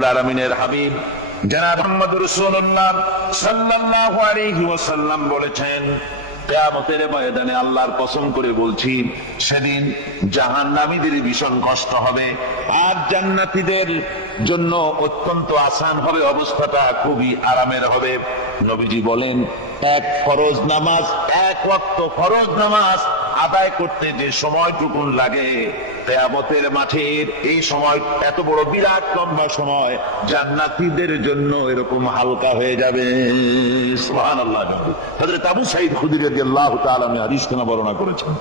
রব্বুল আলামিনের হাবিব জনাব মুহাম্মদুর রাসূলুল্লাহ সাল্লাল্লাহু আলাইহি ওয়াসাল্লাম বলেছেন, কিয়ামতের ময়দানে আল্লাহর কসম করে বলছি, সেদিন জাহান্নামীদের ভীষণ কষ্ট হবে আর জান্নাতীদের জন্য অত্যন্ত আসান হবে, অবস্থাটা খুবই আরামের হবে। নবীজি বলেন, এক ফরজ নামাজ, এক ওয়াক্ত ফরজ নামাজ আদায় করতে যে সময়টুকুন লাগে, কিয়ামতের মাঠের এই সময় এত বড় বিরাট লম্বা সময় জান্নাতীদের জন্য এরকম হালকা হয়ে যাবে। সুবহানাল্লাহ। হযরত আবু সাঈদ খুদরী রাদিয়াল্লাহু তাআলা হাদিসটা বর্ণনা করেছেন,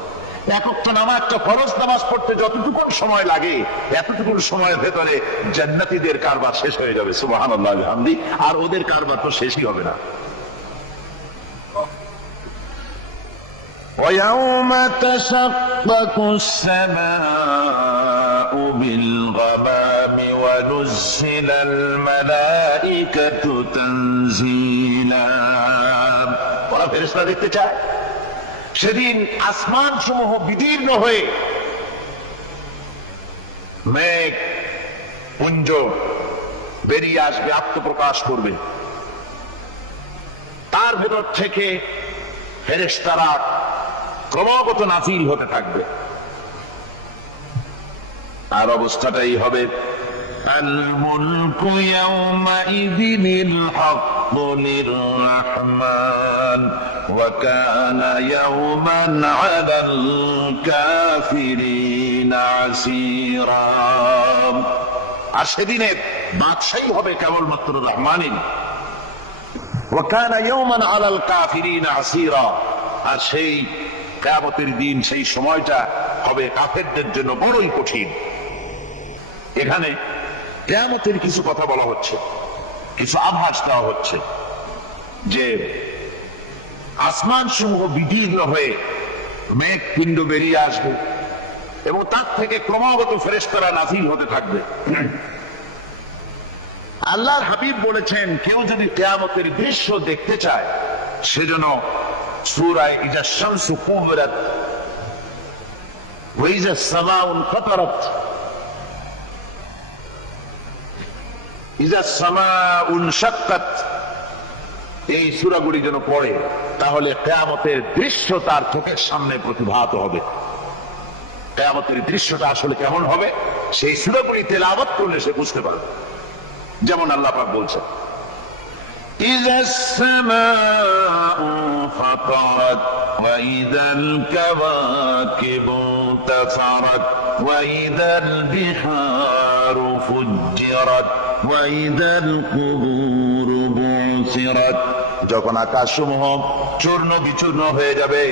এক ওয়াক্ত নামাজটা ফরজ নামাজ পড়তে যতটুকু সময় লাগে, এতটুকু সময়ের ভেতরে জান্নাতীদের কারবার শেষ হয়ে যাবে। সুবহানাল্লাহ বিহামদি। আর ওদের কারবার তো শেষই হবে না। وَيَوْمَ تَشَقَّقُ السَّمَاءُ بِالْغَمَامِ وَنُزِّلَ الْمَلَائِكَةُ تَنزِيلًا। ওরা ফেরেশতা দেখতে চায়, সেদিন আসমান সমূহ বিদীর্ণ হয়ে মেঘ পুঞ্জ বেরিয়ে আসবে, আত্মপ্রকাশ করবে, তার ভেতর থেকে ফেরেশতারা ক্রমাগত নাযিল হতে থাকবে। আর অবস্থাটাই হবে, আল মুলকু ইয়াওমাইযিনিল হাক্কু লির-রাহমান ওয়া কানা ইয়াওমান আলাল কাফিরিনা আসীরা। আর সেদিনের বাদশাহী হবে কেবলমাত্র রহমানের। ওয়া কানা ইয়াওমান আলাল কাফিরিনা আসীরা। আর সেই কিয়ামতের দিন, সেই সময়টা হবে কাফেরদের জন্য বড়ই কঠিন। এখানে কিয়ামতের কিছু কথা বলা হচ্ছে, কিছু আভাস দেওয়া হচ্ছে যে আসমান সমূহ বিদীর্ণ হয়ে মেঘ পিণ্ড বেরিয়ে আসবে এবং তার থেকে ক্রমাগত ফেরেশতারা নাযিল হতে থাকবে। আল্লাহর হাবিব বলেছেন, কেউ যদি কিয়ামতের দৃশ্য দেখতে চায়, সেজন্য সূরা ইজা শামসু কুবিরাত ওয়া ইজা সামাউ ফাতারাত, ইজা সামাউ শাক্কাত, এই সূরাগুলি যেন পড়ে, তাহলে কিয়ামতের দৃশ্য তার চোখের সামনে প্রতিভাত হবে। কিয়ামতের দৃশ্যটা আসলে কেমন হবে সেই সূরাগুলি তেলাওয়াত করলে সে বুঝতে পারবে। যেমন আল্লাহ পাক বলছেন, إذا السماء فطرت وإذا الكواكب انتثرت وإذا البحار فجرت وإذا القبور بعثرت। যখন আকাশসমূহ চূর্ণ বিচূর্ণ হয়ে যাবে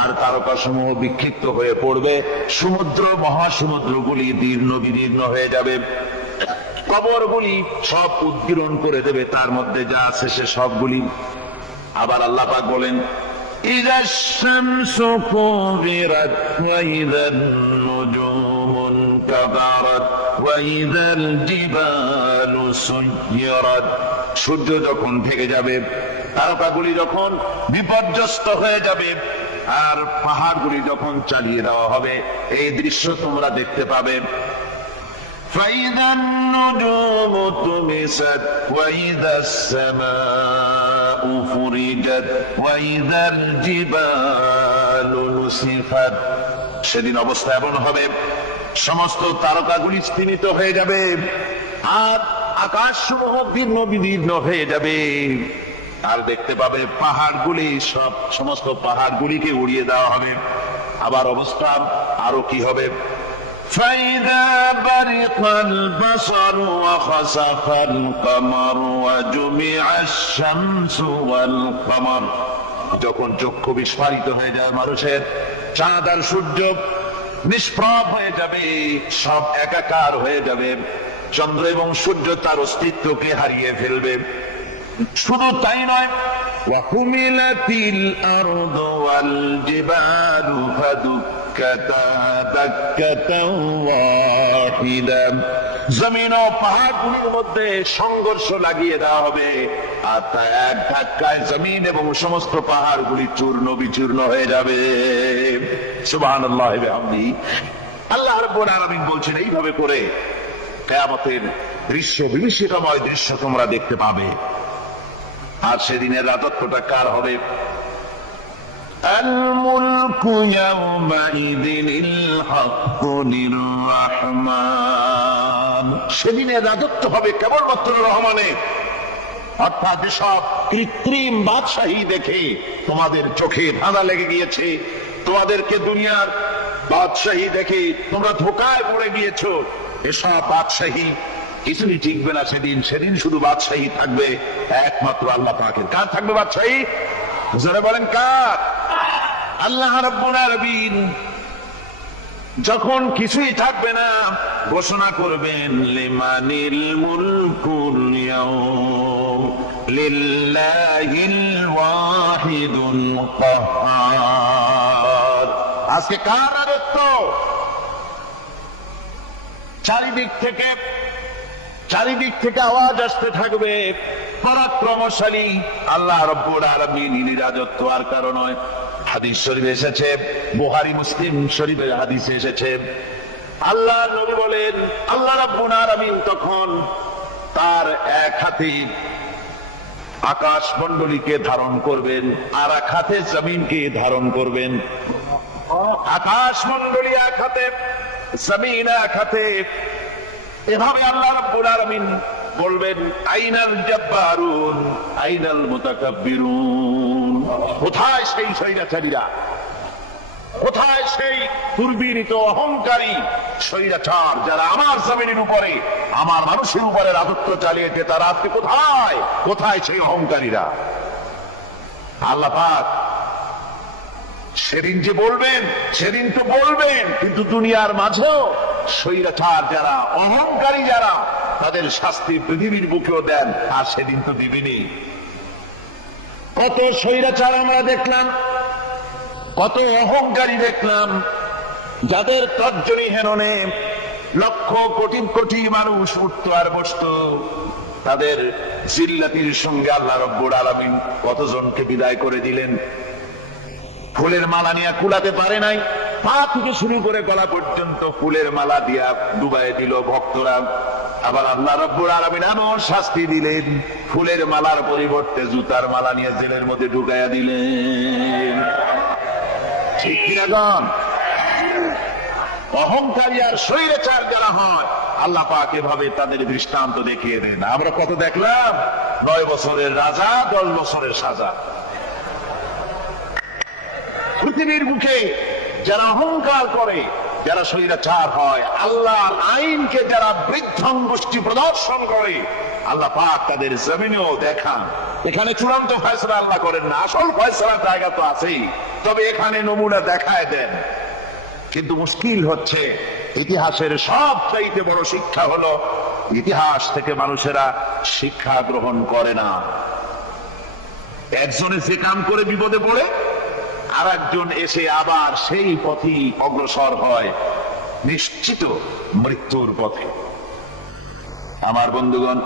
আর তারকাসমূহ বিক্ষিপ্ত হয়ে পড়বে, সমুদ্র মহাসমুদ্রগুলি দীর্ণ বিদীর্ণ হয়ে যাবে, কবরগুলি সব উদ্গীরণ করে দেবে, তার মধ্যে যা আছে সে সবগুলি। আবার আল্লাহ পাক বলেন, ইযা শামসু কুবিরাত ওয়া ইযান নুজুমু কাদারাত ওয়া ইযাল জিবালু সুয়িরাত। সূর্য যখন ঢেকে যাবে, তারকাগুলি যখন বিপর্যস্ত হয়ে যাবে আর পাহাড়গুলি যখন চালিয়ে দেওয়া হবে, এই দৃশ্য তোমরা দেখতে পাবে। فإذا النجوم طمست وإذا السماء فرجت وإذا الجبال نسفت। সেদিন অবস্থা এমন হবে, সমস্ত তারকাগুলি স্তিমিত হয়ে যাবে আর আকাশ সমূহ দীর্ণ বিদীর্ণ হয়ে যাবে। আর দেখতে পাবে পাহাড়গুলি, সমস্ত পাহাড়গুলিকে উড়িয়ে দেওয়া হবে। আবার অবস্থা আরো কি হবে, فإذا برق البصر وخسف القمر وجمع الشمس والقمر। যখন চক্ষু বিস্ফারিত হয়ে যায় মানুষের, চাঁদ আর সূর্য নিষ্প্রভ হয়ে যাবে, সব একাকার হয়ে যাবে, চন্দ্র এবং সূর্য তার অস্তিত্বকে হারিয়ে ফেলবে। শুধু তাই নয়, ওয়াহুমিলাতিল আরদু ওয়াল জিবালু ফাদুক্কাতা দাক্কাতাও ওয়াহিদা। জমিন ও পাহাড়গুলির মধ্যে সংঘর্ষ লাগিয়ে দেওয়া হবে আর তা এক ধাক্কায় জমিন এবং সমস্ত পাহাড়গুলি চূর্ণ বিচূর্ণ হয়ে যাবে। সুবহানাল্লাহ ওয়া বিহামদিহি। আল্লাহ রাব্বুল আলামিন বলছেন, এইভাবে করে কিয়ামতের দৃশ্য, বিভীষিকাময় দৃশ্য তোমরা দেখতে পাবে। আর সেদিনের রাজত্বটা কার হবে? আল মুলকু ইয়াওমাইযিনিল হাক্কু লির-রাহমান। সেদিনের রাজত্ব হবে কেবলমাত্র রহমানের। অর্থাৎ যেসব কৃত্রিম বাদশাহী দেখে তোমাদের চোখে ধাঁধা লেগে গিয়েছে, তোমাদেরকে দুনিয়ার বাদশাহী দেখে তোমরা ধোকায় পড়ে গিয়েছো, এসব বাদশাহী কিছুই টিকবে না সেদিন। সেদিন শুধু বাদশাহী থাকবে একমাত্র আল্লাহ পাকের। কার থাকবে বাদশাহী? যারা বলেন কার? আল্লাহ রাব্বুল আলামিন যখন কিছুই থাকবে না ঘোষণা করবেন লিমানিল মুলকুল ইয়াউম লিল্লাহিল ওয়াহিদুল কাহ্হার। আজকে কার রাজত্ব? চারিদিক থেকে আওয়াজ আসতে থাকবে, পরাক্রমশালী আল্লাহ রাব্বুল আলামিনের রাজত্ব আর কারো নয়। হাদিস শরীফে এসেছে, বুখারী মুসলিম শরীফের হাদিসে এসেছে, আল্লাহ নবী বলেন আল্লাহ রাব্বুল আলামিন তখন তার এক হাতে আকাশ মণ্ডলীকে ধারণ করবেন, আর এক হাতে জমিনকে ধারণ করবেন। আকাশ মণ্ডলী এক হাতে, জমিন এক হাতে। এভাবে আল্লাহ রাব্বুল আলামিন বলবেন আইনাল জাব্বারুন আইনাল মুতাকাব্বিরুন। কোথায় সেই স্বৈরাচারীরা? কোথায় সেই দুর্বিনীত অহংকারী স্বৈরাচার যারা আমার জমিনের উপরে, আমার মানুষের উপরে রাজত্ব চালিয়েছে? তারা আজকে কোথায়? কোথায় সেই অহংকারীরা? আল্লাহ পাক সেদিন যে বলবেন, সেদিন তো বলবেন, কিন্তু দুনিয়ার মাঝেও স্বৈরাচার যারা, অহংকারী যারা, তাদের শাস্তি পৃথিবীর বুকেও দেন, আর সেদিন তো দিবেনই। কত স্বৈরাচার আমরা দেখলাম, কত অহংকারী দেখলাম, যাদের তর্জনী হেরণে লক্ষ কোটি কোটি মানুষ উঠত আর বসত। তাদের জিল্লাতির সঙ্গে আল্লাহ রাব্বুল আলামিন কতজনকে বিদায় করে দিলেন। ফুলের মালা নিয়ে কুলাতে পারে নাই, পা থেকে শুরু করে গলা পর্যন্ত ফুলের মালা দিয়া ডুবাই দিল ভক্তরা। আবার আল্লাহ রাব্বুল আলামিন এমন শাস্তি দিলেন, ফুলের মালার পরিবর্তে জুতার মালা নিয়ে জেলের মধ্যে ঢুকাইয়া দিলেন। ঠিক কিনা গান? অহংকারী আর স্বৈরাচার যারা হয়, আল্লাহ পাক এভাবে তাদের দৃষ্টান্ত দেখিয়ে দেন। আমরা কত দেখলাম, 9 বছরের রাজা 10 বছরের সাজা। পৃথিবীর বুকে যারা অহংকার করে, যারা স্বৈরাচার হয়, আল্লাহর আইনকে যারা বৃদ্ধাঙ্গুষ্টি প্রদর্শন করে, আল্লাহ পাক তাদের জমিনেও দেখান। এখানে চূড়ান্ত ফয়সালা আল্লাহ করেন না, আসল ফয়সালার জায়গা তো আছেই, তবে এখানে নমুনা দেখায় দেন। কিন্তু মুশকিল হচ্ছে, ইতিহাসের সবচাইতে বড় শিক্ষা হলো ইতিহাস থেকে মানুষেরা শিক্ষা গ্রহণ করে না। একজনে যে কাম করে বিপদে পড়ে, আর একজন এসে আবার সেই পথেই অগ্রসর হয়, নিশ্চিত মৃত্যুর পথে। আমার বন্ধুগণ,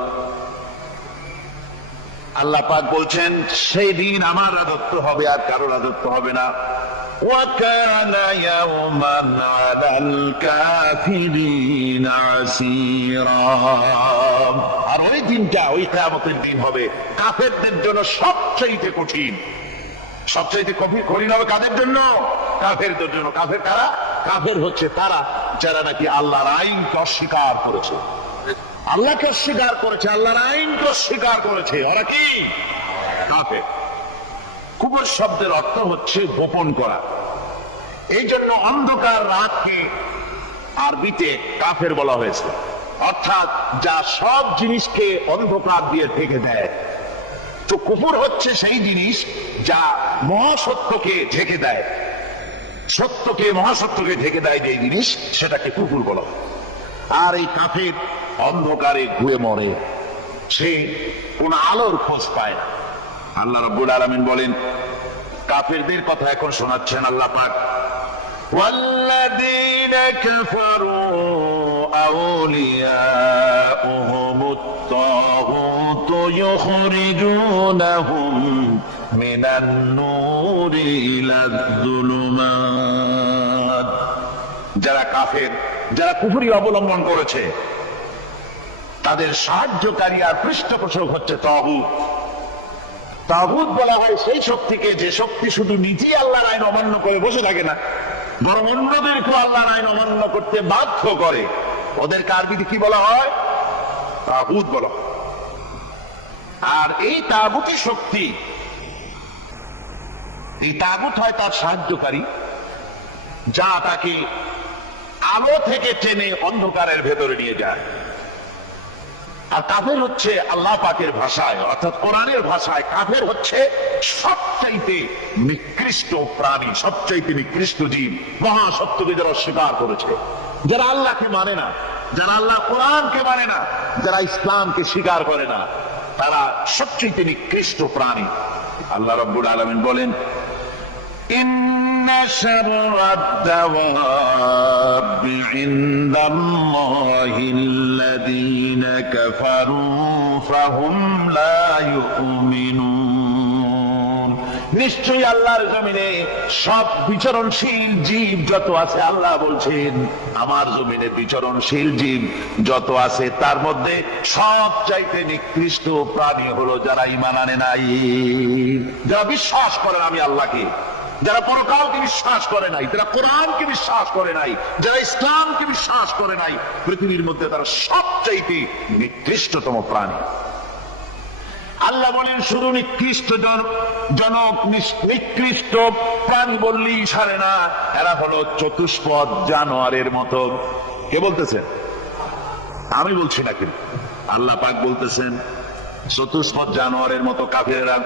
আল্লাহ পাক বলছেন সেই দিন আমার রাজত্ব হবে, আর কারো রাজত্ব হবে না। وَكَانَ يَوْمًا عَلَى الْكَافِرِينَ عَسِيرًا। আর ওই দিনটা, ওই কিয়ামতের দিন হবে কাফেরদের জন্য সবচেয়ে কঠিন। সবচেয়ে কঠিন হবে কাদের জন্য? কাফেরদের জন্য। কাফের কারা? কাফের হচ্ছে তারা যারা নাকি আল্লাহর আইনকে অস্বীকার করেছে, আল্লাহকে অস্বীকার করেছে, আল্লাহর আইনকে অস্বীকার করেছে। ওরা কি? কাফের। কুফর শব্দের অর্থ হচ্ছে গোপন করা। এই জন্য অন্ধকার রাতকে আরবিতে কাফের বলা হয়েছে, অর্থাৎ যা সব জিনিসকে অন্ধকার দিয়ে ঢেকে দেয়। তো কুফর হচ্ছে সেই জিনিস যা মহাসত্যকে ঢেকে দেয়, সত্যকে, মহাসত্যকে ঢেকে দেয় যে জিনিস, সেটাকে কুফর বলা হয়। আর এই কাফের অন্ধকারে ঘুরে মরে, সে কোন আলোর খোঁজ পায় না। আল্লাহ রাব্বুল আলামিন বলেন, কাফেরদের কথা এখন শোনাচ্ছেন আল্লাহ পাক, ওয়াল্লাযীনা কাফারু আউলিয়াউহুমুত তাগুতু ইউখরিজুনাহুম মিনান নূরি ইলায যুলুমাত। যারা কাফের, যারা কুফরি অবলম্বন করেছে, তাদের সাহায্যকারী আর পৃষ্ঠপোষক হচ্ছে তাগুত। তাগুত বলা হয় সেই শক্তিকে যে শক্তি শুধু নিজেই আল্লাহর আইন অমান্য করে বসে থাকে না, বরং অন্যদেরকেও আল্লাহর আইন অমান্য করতে বাধ্য করে। ওদেরকে আরবিতে কি বলা হয়? তাগুত বলা হয়। আর এই তাগুতি শক্তি, এই তাগুত হয় তার সাহায্যকারী, যা তাকে আলো থেকে টেনে অন্ধকারের ভেতরে নিয়ে যায়। আর কাফের হচ্ছে আল্লাহ পাকের ভাষায় অর্থাৎ কোরআনের ভাষায় কাফের হচ্ছে সবচাইতে নিকৃষ্ট প্রাণী, সবচাইতে নিকৃষ্ট জীব, মহাসত্যকে যারা অস্বীকার করেছে, যারা আল্লাহকে মানে না, যারা আল্লাহ কোরআনকে মানে না, যারা ইসলামকে স্বীকার করে না, তারা সবচাইতে নিকৃষ্ট প্রাণী। আল্লাহ রাব্বুল আলামিন বলেন, ইন্না শাররাদ দাওয়াবি ইনদাল্লাহিল্লাযীনা কাফারু ফাহুম লা ইউমিনুন। নিশ্চয়ই আল্লাহর জমিনে সব বিচরণশীল জীব যত আছে, আল্লাহ বলছেন আমার জমিনে বিচরণশীল জীব যত আছে তার মধ্যে সবচাইতে নিকৃষ্ট প্রাণী হলো যারা ঈমান আনে নাই, যারা বিশ্বাস করে আমি আল্লাহকে, যারা পরকালকে বিশ্বাস করে নাই, যারা কোরআনকে বিশ্বাস করে নাই, যারা ইসলামকে বিশ্বাস করে নাই, পৃথিবীর মধ্যে তারা সবচাইতে নিকৃষ্টতম প্রাণী। আল্লাহ বলেন শুধু নিকৃষ্ট জনক নিকৃষ্ট প্রাণী বললেই সারে না, এরা হলো চতুষ্পদ জানোয়ারের মতো। কে বলতেছেন? আমি বলছি না, কিন্তু আল্লাহ পাক বলতেছেন চতুষ্পদ জানোয়ারের মতো কাফেররা।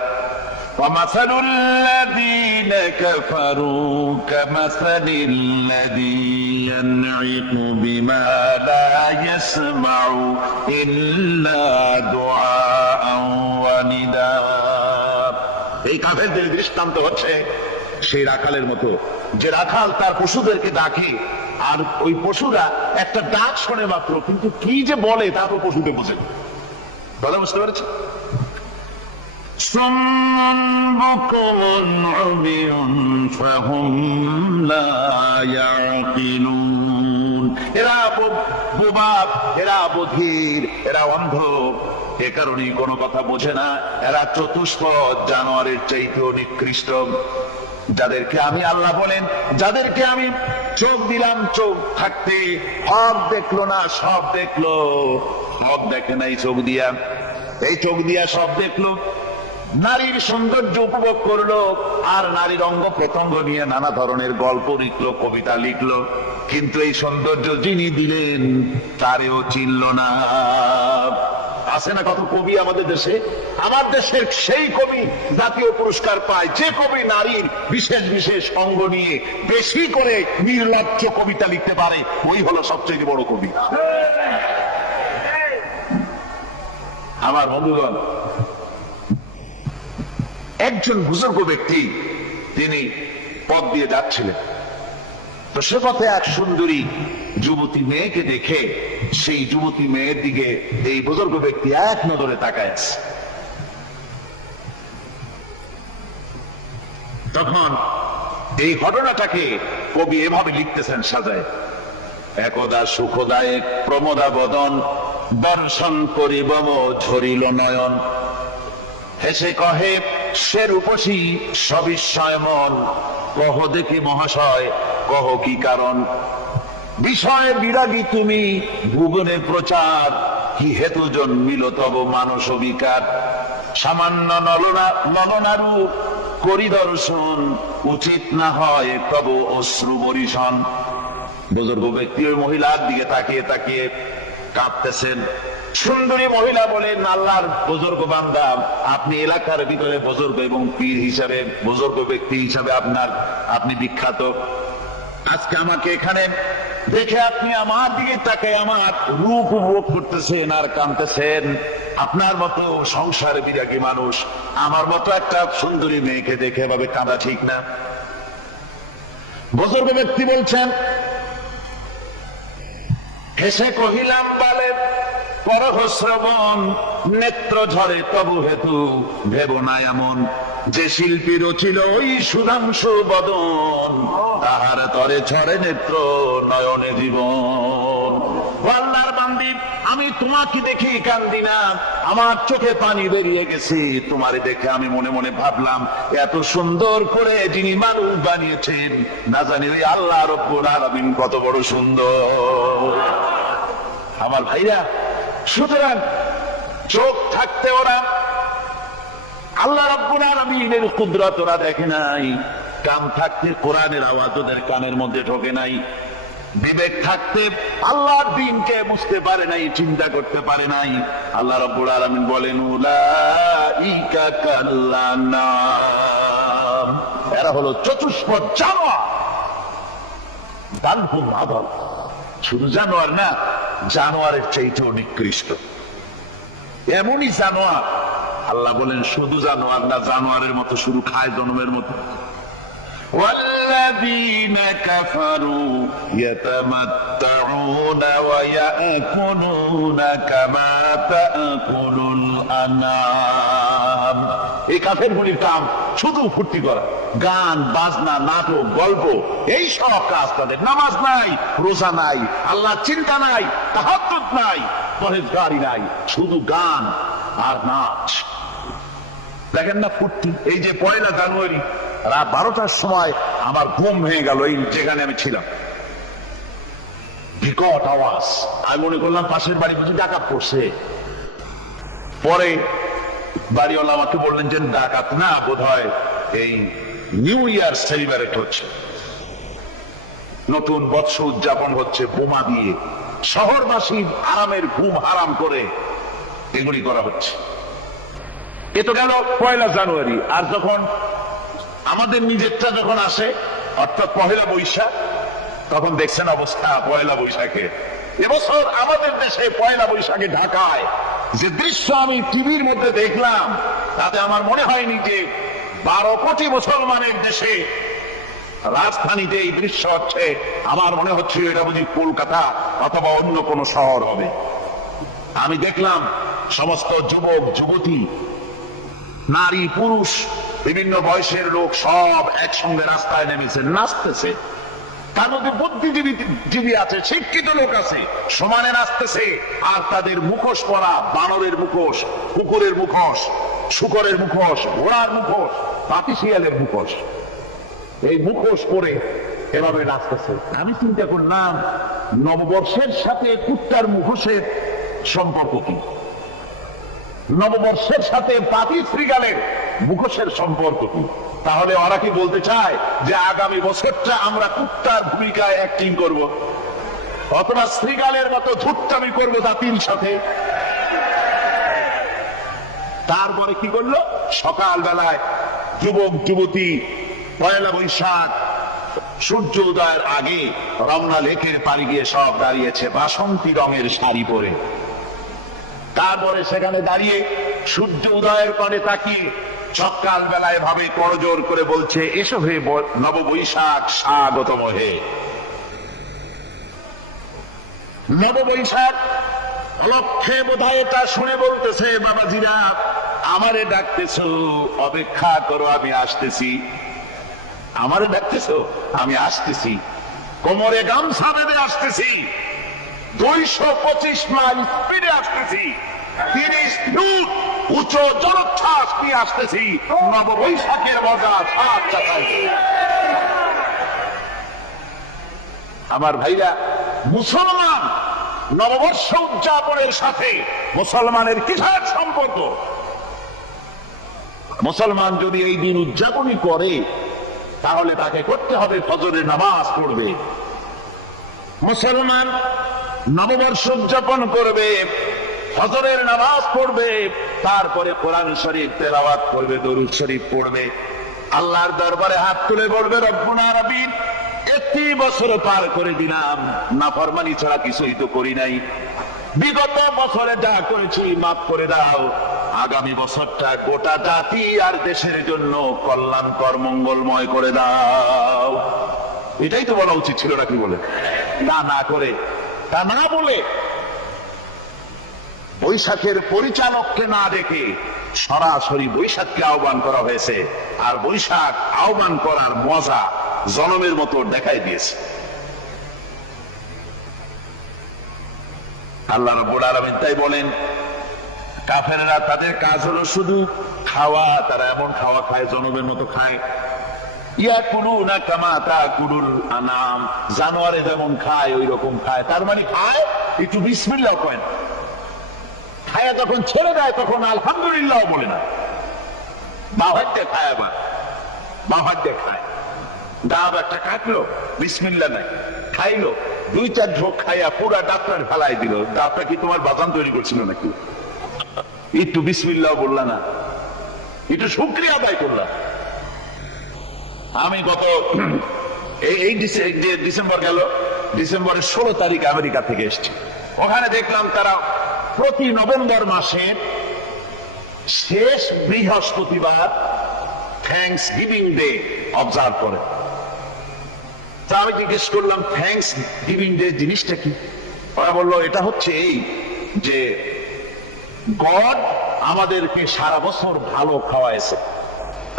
وَمَثَلُ الَّذِينَ كَفَرُوا كَمَثَلِ الَّذِي يَنْعِقُ بِمَا لَا يَسْمَعُ إِلَّا دُعَاءً وَنِدَاءً। এই কাফেরদের দৃষ্টান্ত হচ্ছে সেই রাখালের মতো, যে রাখাল তার পশুদেরকে ডাকে, আর ওই পশুরা একটা ডাক শোনে মাত্র, কিন্তু কি যে বলে তা তো পশুতে বোঝে। কথা বুঝতে পেরেছ? صم بكم عمي فهم لا يعقلون। এরা বোবা, এরা বধির, এরা অন্ধ, এ কারণেই কোনো কথা বোঝে না। এরা চতুষ্পদ জানোয়ারের চাইতেও নিকৃষ্ট, যাদেরকে আমি আল্লাহ বলেন, যাদেরকে আমি চোখ দিলাম, চোখ থাকতে হক দেখলো না, সব দেখলো, হক দেখে নাই চোখ দিয়া, এই চোখ দিয়া সব দেখলো, নারীর সৌন্দর্য উপভোগ করলো, আর নারীর অঙ্গ প্রত্যঙ্গ নিয়ে নানা ধরনের গল্প লিখলো, কবিতা লিখলো, কিন্তু এই সৌন্দর্য যিনি দিলেন তারেও চিনল না। আছে না কত কবি আমাদের দেশে? আমার দেশের সেই কবি জাতীয় পুরস্কার পায় যে কবি নারীর বিশেষ বিশেষ অঙ্গ নিয়ে বেশি করে নির্লজ্জ কবিতা লিখতে পারে, ওই হলো সবচেয়ে বড় কবি। আমার বন্ধুগণ, একজন বুজুর্গ ব্যক্তি তিনি পথ দিয়ে যাচ্ছিলেন, তো সে পথে এক সুন্দরী যুবতী মেয়েকে দেখে সেই যুবতী মেয়ের দিকে এই বুজুর্গ ব্যক্তি এক নজরে তাকায় আছে। তখন এই ঘটনাটাকে কবি এভাবে লিখতেছেন সাজায়, একদা সুখদায়ক প্রমোদা বদন দর্শন করিব ঝরিল নয়ন, হেসে কহে সে রূপসী সবিস্ময় মন, কহ দেখি মহাশয় কহ কি কারণ, বিষয় বিরাগী তুমি ভুবনে প্রচার, কি হেতু জন্মিল তব মানস বিকার, সামান্য ললনারু করি দর্শন, উচিত না হয় তব অশ্রু বরিশন। বুজুর্গ ব্যক্তি ওই মহিলার দিকে তাকিয়ে তাকিয়ে কাঁদতেছেন। সুন্দরী মহিলা বলেন, আল্লাহর বুজুর্গ বান্দা, আপনি এলাকার ভিতরে বুজুর্গ এবং পীর হিসাবে, বুজুর্গ ব্যক্তি হিসাবে আপনি বিখ্যাত। আজকে আমাকে এখানে দেখে আপনি আমার দিকে তাকায় আমার রূপ উপভোগ করতেছেন আর কাঁদতেছেন। আপনার মতো সংসারে বিরাগী মানুষ আমার মতো একটা সুন্দরী মেয়েকে দেখে এভাবে কাঁদা ঠিক না। বুজুর্গ ব্যক্তি বলছেন, হেসে কহিলাম বলে পরহ শ্রবণ, নেত্র ঝরে তবু হেতু ভেব না এমন, যে শিল্পী রচিল ওই সুধাংশু বদন, তাহার তরে ঝরে নেত্র নয়নে জীবন। আল্লাহর বান্দি, আমি তোমাকে দেখে কান্দি না, আমার চোখে পানি বেরিয়ে গেছে। তোমারে দেখে আমি মনে মনে ভাবলাম, এত সুন্দর করে যিনি মানুষ বানিয়েছেন, না জানি ওই আল্লাহ রব্বুল আলামিন কত বড় সুন্দর। আমার ভাইরা, সুতরাং চোখ থাকতে ওরা আল্লাহ রাব্বুল আলামিনের কুদরত ওরা দেখে নাই, কান থাকতে কোরআনের আওয়াজ ওদের কানের মধ্যে ঢোকে নাই, বিবেক থাকতে আল্লাহর দ্বীনকে বুঝতে পারে নাই, চিন্তা করতে পারে নাই। আল্লাহ রাব্বুল আলামিন বলেন, উলাইকা কাল্লানাম, এরা হলো চতুষ্পদ জানোয়ার। বালহুম আদাল, শুধু জানোয়ার না, জানোয়ারের চাইতেও নিকৃষ্ট। এমনই জানোয়ার, আল্লাহ বলেন শুধু জানোয়ার না, জানোয়ারের মতো শুরু খায় জন্মের মতো। والذين كفروا يتمتعون ويأكلون كما تأكل الأنعام। এই কাফেরগুলির কাম শুধু ফুর্তি করা, গান বাজনা, নাটক, গল্প, এই সব কাজ তাদের। নামাজ নাই, রোজা নাই, আল্লাহ চিন্তা নাই, তাহাজ্জুদ নাই, পরহেজগারি নাই, শুধু গান আর নাচ। দেখেন না ফুর্তি। এই যে 1 জানুয়ারি রাত 12টার সময় আমার ঘুম ভেঙে গেল, এই যেখানে আমি ছিলাম, বিকট আওয়াজ। আমি মনে করলাম পাশের বাড়ি বুঝি ডাকাত পড়ছে। পরে বাড়িওয়ালা আমাকে বললেন যে ডাকাত না, বোধ হয় এই নিউ ইয়ার সেলিব্রেট হচ্ছে, নতুন বৎসর উদযাপন হচ্ছে বোমা দিয়ে, শহরবাসীর আরামের ঘুম হারাম করে এগুলি করা হচ্ছে। এ তো গেল 1 জানুয়ারি। আর যখন আমাদের নিজেরটা যখন আসে, অর্থাৎ 1 বৈশাখ, তখন দেখছেন অবস্থা 1 বৈশাখে। এবছর আমাদের দেশে 1 বৈশাখে ঢাকায় যে দৃশ্য আমি টিভির মধ্যে দেখলাম, তাতে আমার মনে হয়নি যে 12 কোটি মুসলমানের দেশে রাজধানীতে এই দৃশ্য হচ্ছে। আমার মনে হচ্ছে এটা বুঝি কলকাতা অথবা অন্য কোন শহর হবে। আমি দেখলাম সমস্ত যুবক যুবতী, নারী পুরুষ, বিভিন্ন বয়সের লোক সব একসঙ্গে রাস্তায় নেমেছে, নাচতেছে। তার মধ্যে বুদ্ধিজীবী আছে, শিক্ষিত লোক আছে, সমানে নাচতেছে। আর তাদের মুখোশ পরা, বানরের মুখোশ, কুকুরের মুখোশ, শূকরের মুখোশ, ঘোড়ার মুখোশ, পাতিশিয়ালের মুখোশ, এই মুখোশ পরে এভাবে নাচতেছে। আমি চিন্তা করলাম, নববর্ষের সাথে কুত্তার মুখোশের সম্পর্ক কি? নববর্ষের সাথে পাতি শ্রীগালের মুখোশের সম্পর্ক কি? তাহলে ওরা কি বলতে চায় যে আগামী বছরটা আমরা কুত্তার ভূমিকায় অ্যাক্টিং করব, অথবা শ্রীগালের মতো ধূর্তামি করবো জাতির সাথে? তারপরে কি করলো? সকাল বেলায় যুবক যুবতী 1 বৈশাখ সূর্য উদয়ের আগে রমনা লেকের পাড়ে গিয়ে সব দাঁড়িয়েছে বাসন্তী রঙের শাড়ি পরে। তারপরে সেখানে দাঁড়িয়ে সূর্য উদয়ের পানে তাকিয়ে সকাল বেলায় ভাবে করজোর করে বলছে, এসো হে নববৈশাখ স্বাগতম হে। নববৈশাখ অলক্ষে বোধহয় এটা শুনে বলতেছে, বাবাজিরা আমারে ডাকতেছ, অপেক্ষা করো, আমি আসতেছি। আমারে ডাকতেছ, আমি আসতেছি, কোমরে গামছা বেঁধে আসতেছি, 225 মাইল স্পিডে আসতেছি, 30 ফুট উঁচু জলোচ্ছ্বাস নিয়ে আসতেছি, নববৈশাখের মজা সাত চাকায়। আমার ভাইরা, মুসলমান নববর্ষ উদযাপনের সাথে মুসলমানের কিসের সম্পর্ক? মুসলমান যদি এই দিন উদযাপনই করে, তাহলে তাকে করতে হবে ফজরের নামাজ পড়বে। মুসলমান নববর্ষ উদযাপন করবে, ফজরের নামাজ পড়বে, তারপরে কোরআন শরীফ তেলাওয়াত করবে, দরুদ শরীফ পড়বে, আল্লাহর দরবারে হাত তুলে বলবে, রব্বুনা রব্বিন, 31 বছর পার করে দিলাম, নাফরমানি ছাড়া কিছুই তো করি নাই, বিগত বছরে যা করেছি মাফ করে দাও, আগামী বছরটা গোটা জাতি আর দেশের জন্য কল্যাণকর মঙ্গলময় করে দাও। এটাই তো বলা উচিত ছিল নাকি? বলে না করে, তা না বলে বৈশাখের পরিচালককে না ডেকে সরাসরি বৈশাখকে আহ্বান করা হয়েছে। আর বৈশাখ আহ্বান করার মজা জনমের মতো দেখাই দিয়েছে। আল্লাহ রাব্বুল আলামিন তাই বলেন, কাফেররা তাদের কাজ হলো শুধু খাওয়া, তারা এমন খাওয়া খায় জনমের মতো খায়। ইয়াকুলুনা কামা তাকুলুল আনাম, জানোয়ারে যেমন খায় ওই রকম খায়। তার মানে খায়, একটু বিসমিল্লাহ কয় না, খায় যখন ছেড়ে দেয় তখন আলহামদুলিল্লাহ বলে না। বাভারটা খায়, আবার বাভারটা খায়, ডাব একটা কাটলো বিসমিল্লাহ নাই, খাইলো, 2-4 ঢোক খাইয়া পুরা ডাক্তার ফেলাই দিল। ডাবটা কি তোমার বাজান তৈরি করছিল নাকি? একটু বিসমিল্লাহ বললা না, একটু শুকরিয়া আদায় করলাম। আমি গত এই ডিসেম্বর গেল, ডিসেম্বরের 16 তারিখ আমেরিকা থেকে এসেছি। ওখানে দেখলাম তারা প্রতি নভেম্বর মাসে শেষ বৃহস্পতিবার থ্যাঙ্কস গিভিং ডে অবজার্ভ করে। তা আমি জিজ্ঞেস করলাম, থ্যাঙ্কস গিভিং ডে জিনিসটা কি? ওরা বললো, এটা হচ্ছে এই যে গড আমাদেরকে সারা বছর ভালো খাওয়াইছে,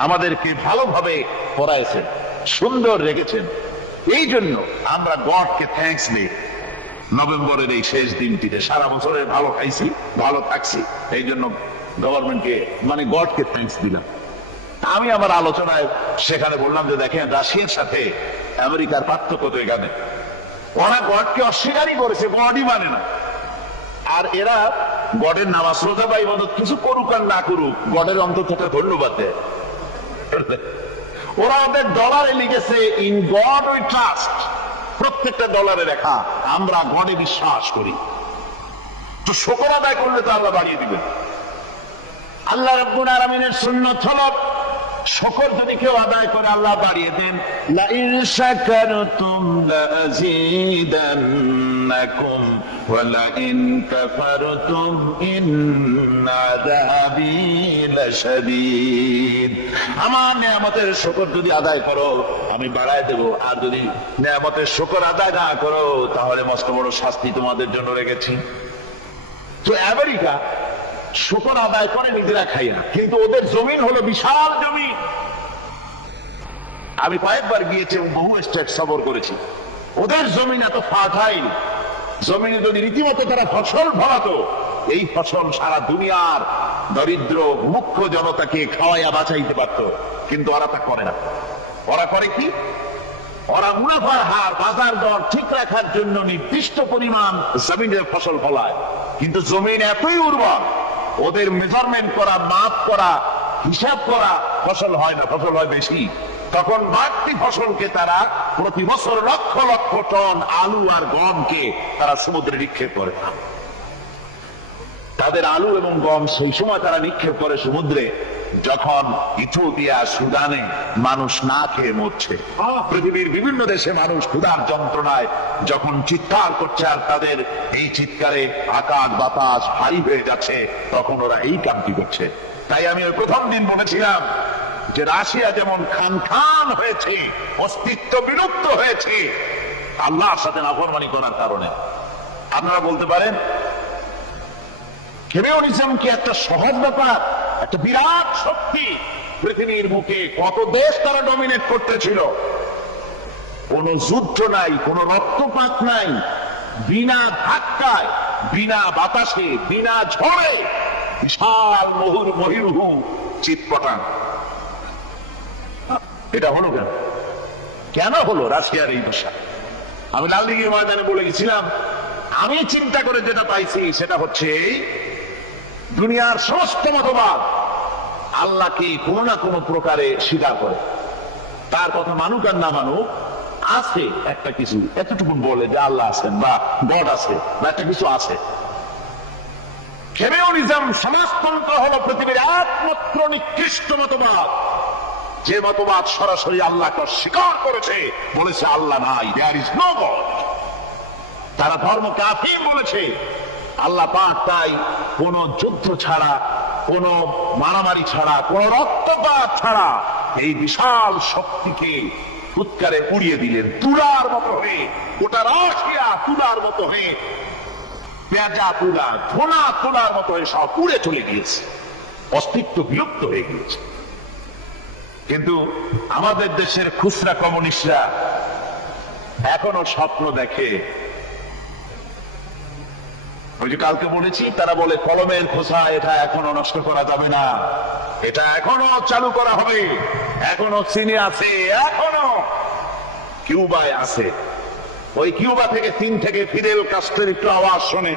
আমাদেরকে ভালোভাবে পড়াইছেন, সুন্দর রেখেছেন, এই জন্য আমরা গডকে থ্যাঙ্কস দিই নভেম্বরের এই শেষ দিনটিতে। সারা বছরে ভালো খাইছি, ভালো থাকছি, এই জন্য গভর্নমেন্টকে মানে গডকে থ্যাঙ্কস দিলাম। আমি আমার আলোচনায় সেখানে বললাম যে দেখেন, রাশিয়ার সাথে আমেরিকার পার্থক্য তো এখানে, ওরা গডকে অস্বীকারই করেছে, গডই মানে না। আর এরা গডের নামাজ রোজা বা ইবাদত কিছু করুক আর না করুক, গডের অন্তর থেকে ধন্যবাদ দেয়। ওরা ওদের ডলারে লিখেছে, ইন গড উই ট্রাস্ট, প্রত্যেকটা ডলারে লেখা আমরা গডে বিশ্বাস করি। তো শুকর আদায় করলে তো আল্লাহ বাড়িয়ে দিবেন। আল্লাহ রাব্বুল আলামিনের সুন্নাত হলো, শুকর যদি কেউ আদায় করে আল্লাহ বাড়িয়ে দেন। লা ইন শাকারতুম লাযীদান্নাকুম ওয়া লা ইন কাফারতুম ইন্না আযাবী লাশাদীদ। আমার নিয়ামতের শুকর যদি আদায় করো আমি বাড়ায় দেব, আর যদি নিয়ামতের শুকর আদায় না করো তাহলে মস্ত বড় শাস্তি তোমাদের জন্য রেখেছি। তো আমেরিকা শুকর আদায় করে নিজেরা খাইয়া, কিন্তু ওদের জমিন হলো বিশাল জমি। আমি কয়েকবার গিয়েছি এবং বহু স্টেট সফর করেছি। ওদের জমিন এত ফার্টাইল, জমিনে যদি রীতিমতো তারা ফসল ফলাতো, এই ফসল সারা দুনিয়ার দরিদ্র মুখ্য জনতাকে খাওয়াইয়া বাঁচাইতে পারত। কিন্তু ওরা তা করে না। ওরা করে কি? ওরা মুনাফার হার, বাজার দর ঠিক রাখার জন্য নির্দিষ্ট পরিমাণ জমিনের ফসল ফলায়, কিন্তু জমিন এতই উর্বর, ওদের মেজারমেন্ট করা, মাপ করা, হিসাব করা ফসল হয় না, ফসল হয় বেশি। তখন বাড়তি ফসলকে তারা প্রতি বছর লক্ষ লক্ষ টন আলু আর গমকে তারা সমুদ্রে নিক্ষেপ করে। তাদের আলু এবং গম সেই সময় তারা নিক্ষেপ করে সমুদ্রে যখন ইথিওপিয়া, সুদানে মানুষ না খেয়ে মরছে। পৃথিবীর বিভিন্ন দেশে মানুষ ক্ষুধার যন্ত্রণায় যখন চিৎকার করছে, আর তাদের এই চিৎকারে আকাশ বাতাস ভারী হয়ে যাচ্ছে, তখন ওরা এই কামটি করছে। তাই আমি ওই প্রথম দিন বলেছিলাম যে রাশিয়া যেমন খান খান হয়েছে, অস্তিত্ব বিলুপ্ত হয়েছে আল্লাহর সাথে নাফরমানি করার কারণে। আপনারা বলতে পারেন কমিউনিজম কি একটা সহজ ব্যাপার? একটা বিরাট শক্তি পৃথিবীর বুকে, কত দেশ তারা ডমিনেট করতেছিল। কোন যুদ্ধ নাই, কোন রক্তপাত নাই, বিনা ধাক্কায়, বিনা বাতাসে, বিনা ঝড়ে বিশাল মহিরুহু চিৎপটান। এটা হলো কেন? কেন হলো রাশিয়ার এই দশা? আমি লালদিঘির ময়দানে বলে গেছিলাম, আমি চিন্তা করে যেটা পাইছি সেটা হচ্ছে দুনিয়ার সমস্ত মতবাদ আল্লাহকে কোনো না কোনো প্রকারে স্বীকার করে। তার কথা মানুক আর না মানুক, আছে একটা কিছু এতটুকু বলে যে আল্লাহ আছেন বা গড আছে বা একটা কিছু আছে। কমিউনিজম, সমাজতন্ত্র হলো পৃথিবীর একমাত্র নিকৃষ্ট মতবাদ, যে মতবাদ সরাসরি আল্লাহকে স্বীকার করেছে, বলেছে আল্লাহ নাই, দেয়ার ইজ নো গড। তারা ধর্ম কাফির বলেছে। আল্লাহ পাক তাই কোন যুদ্ধ ছাড়া, কোন মারামারি ছাড়া, কোন রক্তপাত ছাড়া এই বিশাল শক্তিকে ফুৎকারে উড়িয়ে দিলেন, তুলার মতো হয়ে, গোটা রাশিয়া তুলার মতো হয়ে, পেঁজা তুলা, ধোনা তুলার মতো হয়ে সব উড়ে চলে গিয়েছে, অস্তিত্ব বিলুপ্ত হয়ে গিয়েছে। কিন্তু আমাদের দেশের খুচরা কমিউনিস্টরা এখনো স্বপ্ন দেখে ওই যে কালকে বলেছি, তারা বলে কলমের খোসা এটা এখনো নষ্ট করা যাবে না, এটা এখনো চালু করা হবে, এখনো চীনে আছে, এখনো কিউবায় আছে। ওই কিউবা থেকে, চীন থেকে ফিদেল কাস্ট্রোর একটু আওয়াজ শোনে,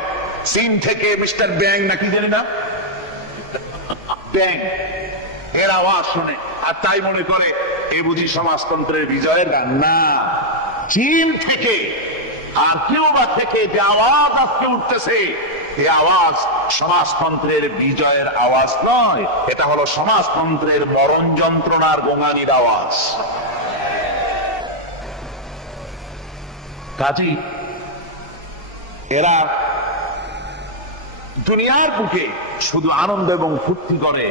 চীন থেকে মিস্টার ব্যাং নাকি জানি না, ব্যাং এর আওয়াজ শুনে আর তাই মনে করে এ বুঝি সমাজতন্ত্রের বিজয়ের গান। না, চীন থেকে আর কিউবা থেকে যে আওয়াজ আজকে উঠতেছে, এই আওয়াজ সমাজতন্ত্রের বিজয়ের আওয়াজ নয়, এটা হলো সমাজতন্ত্রের মরণ যন্ত্রণার গোঙানির আওয়াজ। কাজী এরা দুনিয়ার বুকে শুধু আনন্দ এবং ফুর্তি করে,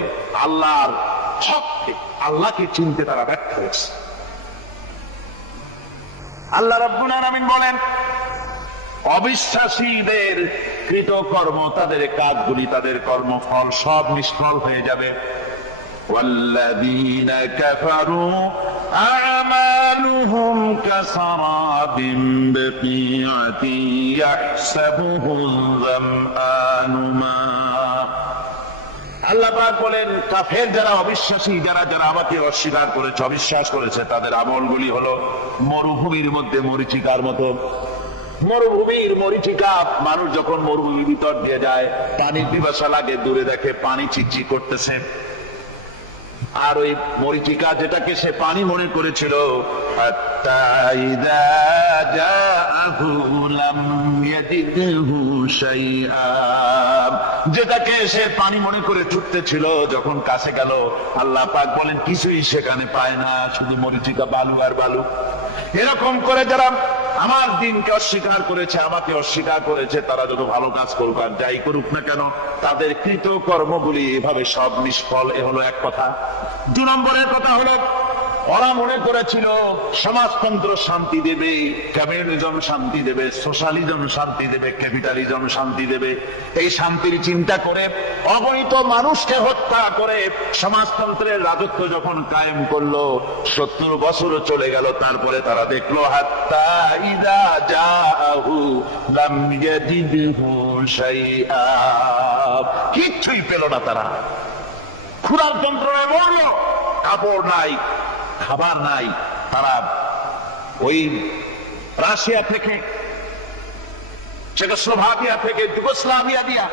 আল্লাহর হককে, আল্লাহকে চিনতে তারা ব্যর্থ হয়েছে। আল্লাহ রাব্বুল আলামিন বলেন, অবিশ্বাসীদের কৃতকর্ম, তাদের কাজগুলি, তাদের কর্মফল সব নিষ্ফল হয়ে যাবে। والذين كفروا أعمالهم كسراب بقيعة يحسبه الظمآن ماء। আল্লাহ পাক বলেন, কাফের যারা, অবিশ্বাসী যারা, যারা আমাকে অস্বীকার করেছে, অবিশ্বাস করেছে, তাদের আমলগুলি হলো মরুভূমির মধ্যে মরীচিকার মতো। মরুভূমির মরীচিকা, মানুষ যখন মরুভূমির ভিতর দিয়ে যায়, পানির পিপাসা লাগে, দূরে দেখে পানি চিকচিক করতেছে, আর ওই মরীচিকা যেটাকে সে পানি মনে করেছিল, যেটাকে সে পানি মনে করে ছুটতেছিল, যখন কাছে গেল, আল্লাহ পাক বলেন কিছুই সেখানে পায় না, শুধু মরীচিকা, বালু আর বালু। এরকম করে যারা আমার দিনকে অস্বীকার করেছে, আমাকে অস্বীকার করেছে, তারা যত ভালো কাজ করুক আর যাই করুক না কেন, তাদের কৃত কর্মগুলি এভাবে সব নিষ্ফল। এ হলো এক কথা। 2 নম্বরের কথা হলো, ওরা মনে করেছিল সমাজতন্ত্র শান্তি দেবে, কমিউনিজম শান্তি দেবে, সোশ্যালিজম শান্তি দেবে, ক্যাপিটালিজম শান্তি দেবে। এই শান্তির চিন্তা করে অগণিত মানুষকে হত্যা করে সমাজতন্ত্রের রাজত্ব যখন কায়েম করলো, 70 বছর চলে গেল, তারপরে তারা দেখলো হাত্তা ইযা জাআহু লাম ইয়াজিদহু শাইআ, কিচ্ছুই পেল না। তারা ক্ষুধার যন্ত্রণায় মরল, কাপড় নাই, খাবার নাই। তারা ওই রাশিয়া থেকে, চেকোস্লোভাকিয়া থেকে, যুগোস্লাভিয়া দিয়া,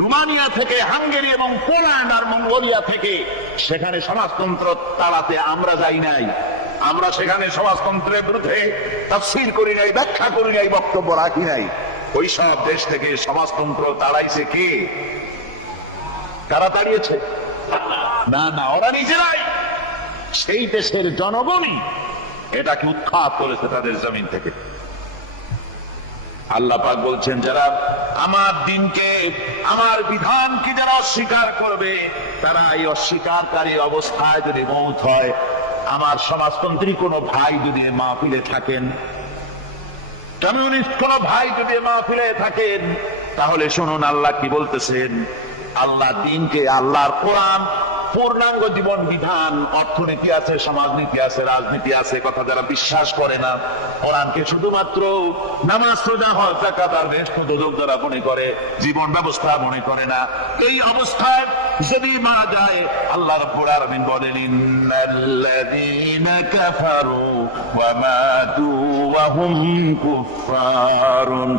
রোমানিয়া থেকে, হাঙ্গেরি এবং পোল্যান্ড আর মঙ্গোলিয়া থেকে সেখানে সমাজতন্ত্র তাড়াতে আমরা যাই নাই। আমরা সেখানে সমাজতন্ত্রের বিরুদ্ধে তাফসীর করি নাই, ব্যাখ্যা করি নাই, বক্তব্য রাখি নাই। ওই সব দেশ থেকে সমাজতন্ত্র তাড়াইছে কে? কারা তাড়িয়েছে? না না, ওরা নিজেরাই, সেই দেশের জনগণই এটাকে উৎখাত করেছে তাদের জমিন থেকে। আল্লাহ পাক বলছেন, যারা আমার দিনকে, আমার বিধানকে যারা অস্বীকার করবে, তারা এই অস্বীকারী অবস্থায় যদি মৌত হয়, আমার সমাজতন্ত্রী কোনো ভাই যদি মাহফিলে থাকেন, কমিউনিস্ট কোনো ভাই যদি মাহফিলে থাকেন, তাহলে শুনুন আল্লাহ কি বলতেছেন। আল্লাহ দিনকে, আল্লাহর কোরআন, পূর্ণাঙ্গ জীবন বিধান, অর্থনীতি আছে, সমাজনীতি আছে, রাজনীতি আছে, কথা যারা বিশ্বাস করে না, কোরআনকে শুধুমাত্র নামাজ, রোজা, হজ, যাকাত আর বেহেশত দোজখ দ্বারা মনে করে, জীবন ব্যবস্থা মনে করে না, এই অবস্থায় যদি মারা যায়, আল্লাহ রাব্বুল আলামিন বলেন, ইন্নাল্লাযীনা কাফারু ওয়া মাতু ওয়া হুম কুফফারুন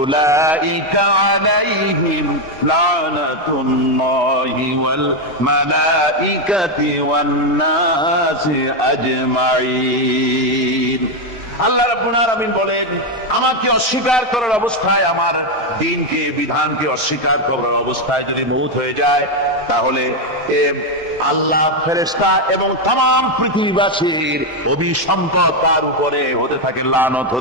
উলাইকা আলাইহিম লানাতুল্লাহি ওয়াল মালাইকাতি ওয়ান নাসি আজমাইন। আল্লাহ রাব্বুল আলামিন বলেন, আমাকে অস্বীকার করার অবস্থায়, আমার দিনকে, বিধানকে অস্বীকার করার অবস্থায় যদি মৌত হয়ে যায়, তাহলে আল্লাহ, ফেরেশতা এবং তাম পৃথিবীবাসীর অভিসম্পদ তার উপরে হতে থাকে লানত।